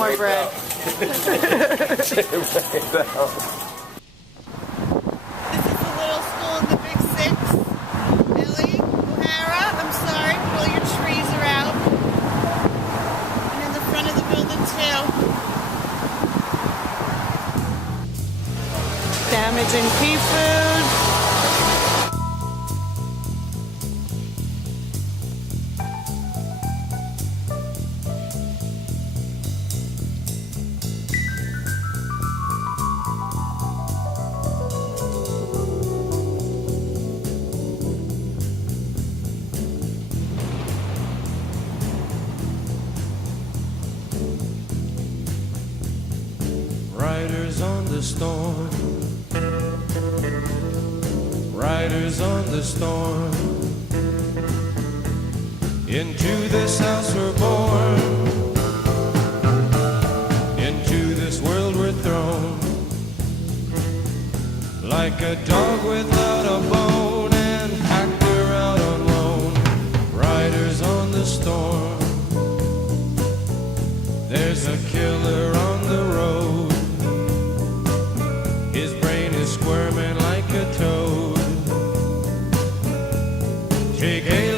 more bread. This is the little school in the Big Six. Billy, O'Hara, I'm sorry, but all your trees are out. And in the front of the building too. Damaging pea food. Riders on the storm, riders on the storm. Into this house we're born, into this world we're thrown. Like a dog without a bone and hacked her out on loan. Riders on the storm, there's a killer on the road. His brain is squirming like a toad. Take a